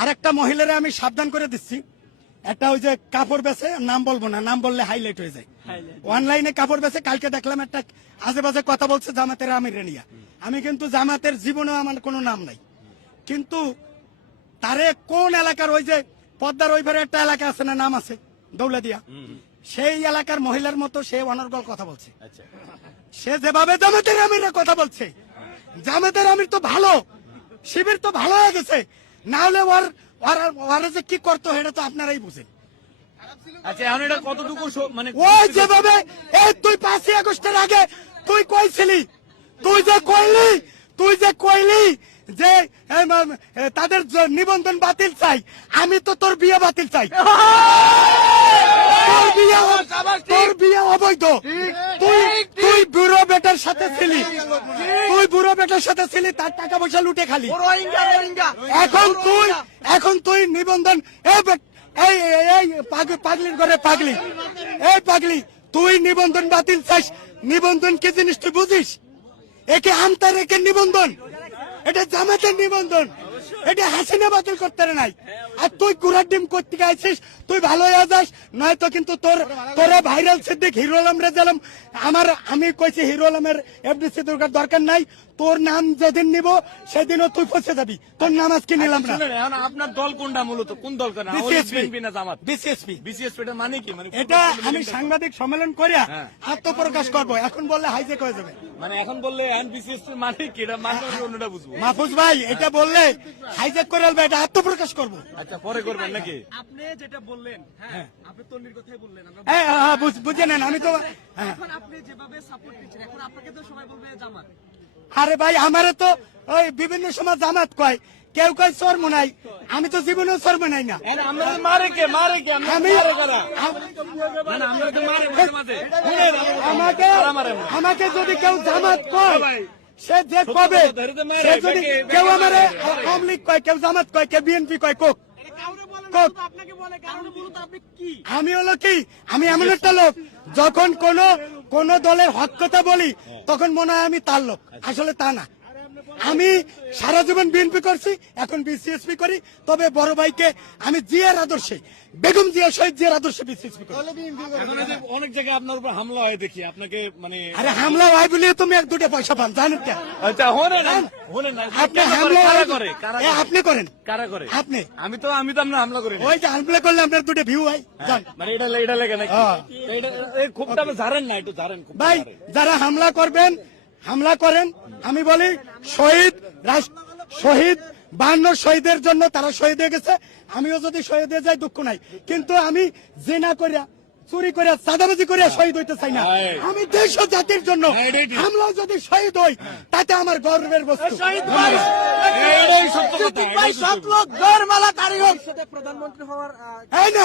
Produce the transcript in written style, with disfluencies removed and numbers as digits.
আরেকটা মহিলারে আমি সাবধান করে দিচ্ছি, একটা ওই যে কাপড় বেচে, নাম বলবো না, নাম বললে হাইলাইট হয়ে যায়, অনলাইনে কাপড় বেচে, কালকে দেখলাম একটা আজে বাজে কথা বলছে জামাতের আমির নিয়া। আমি কিন্তু জামাতের জীবনেও আমার কোনো নাম নাই, কিন্তু তারে কোন এলাকার ওই যে পদ্মার ওই পারে একটা এলাকা আছে না, নাম আছে দৌলতদিয়া, সেই এলাকার মহিলার মতো সে অনর্গল কথা বলছে। সে যেভাবে জামাতের আমিরের কথা বলছে, জামাতের আমির তো ভালো, শিবির তো ভালো হয়ে গেছে, না হলে ওরা যে কি করতো সেটা তো আপনারাই বুঝেন। আচ্ছা এখন এটা কতটুকু মানে ওই যেভাবে এই তুই 5ই আগস্টের আগে তুই কইছিলি, তুই যে কইলি যে তাদের নিবন্ধন বাতিল চাই, আমি তো তোর বিয়ে বাতিল চাই, তোর বিয়ে অবৈধ, তুই বুড়ো বেটার সাথে ছিলি, তার টাকা পয়সা লুটে খালি, এখন তুই নিবন্ধন এই পাগলির ঘরে পাগলি, এই পাগলি তুই নিবন্ধন বাতিল চাস, নিবন্ধন কি জিনিস তুই বুঝিস? একে আমতার একে নিবন্ধন, এটা জামাতের নিবন্ধন, এটা হাসিনা বাতিল করতে নাই। আর তুই কুড়ার ডিম করতে গাইছিস, তুই ভালো হয়ে যাস, নয়তো কিন্তু তোরা ভাইরাল সিদ্দিক হিরো আলম রেজালাম আমি কইছি হিরো আলমের এফডিসি দরকার নাই, তোর নাম যেদিন নিব সেদিনও তুই ফসে যাবি, তোর নাম আজকে নিলাম না। এখন আপনার দল কোনটা, মূলত কোন দল? বিসিএসপি এটা মানে কি? মানে এটা আমি সাংবাদিক সম্মেলন করিয়া আত্মপ্রকাশ করব, এখন বললে হাইজেক হয়ে যাবে। মানে এখন বললে বিসিএসপি মানে কি, এটা মানে অন্যটা বুঝবো। মাহফুজ ভাই এটা বললে হাইজেক করে আলবে, এটা আত্মপ্রকাশ করবো। আচ্ছা পরে করবেন নাকি? আপনি যেটা বললেন, আপনি তন্নির কথাই বললেন, বুঝে নেন, আমি তো এখন আপনি যেভাবে সাপোর্ট দিচ্ছেন, এখন আপনাকে তো সবাই বলবে জামাত। আরে ভাই আমারে তো ওই বিভিন্ন সময় জামাত কয়, কেউ কয় চর্ম নাই, আমি তো জীবনেও চর্ম নাই না। আমাকে যদি কেউ জামাত কয়, সে যে কবে, সে যদি কেউ আমার আওয়ামী লীগ কয়, কেউ জামাত কয়, কেউ বিএনপি কয়, কোক আমি হলো কি, আমি এমন একটা লোক যখন কোন দলের হক কথা বলি তখন মনে হয় আমি তার লোক, আসলে তা না। আমি সারা জীবন বিএনপি করছি, এখন বিসিএসপি করি, তবে বড় ভাইকে আমি জিয়ার আদর্শে, বেগম জিয়া শহীদ জিয়ার আদর্শে বিসিএসপি করি। অনেক জায়গায় আপনার উপর হামলা হয় দেখি, আপনাকে মানে আরে হামলা হয় বলে তুমি 1-2 পয়সা পান, জানেন না? আচ্ছা আপনি হামলা করে আপনি করেন, কারা করে? আপনি আমি তো আপনার হামলা করি, ওই যে হামলা করলে আপনার 2 ভিউ হয়, মানে এটা লেগে নাকি? খুবটা ঝাড়েন না, একটু ঝাড়েন ভাই। যারা হামলা করবেন হামলা করেন, আমি বলি শহীদ 52 শহীদের জন্য তারা শহীদ হয়ে গেছে, আমিও যদি শহীদ হয়ে যাই দুঃখ নাই, কিন্তু আমি জেনা করিয়া, চুরি করিয়া, চাঁদাবাজি করিয়া শহীদ হইতে চাই না। আমি দেশ ও জাতির জন্য হামলা যদি শহীদ হই, তাতে আমার গর্বের বস্তু। প্রধানমন্ত্রী হওয়ার না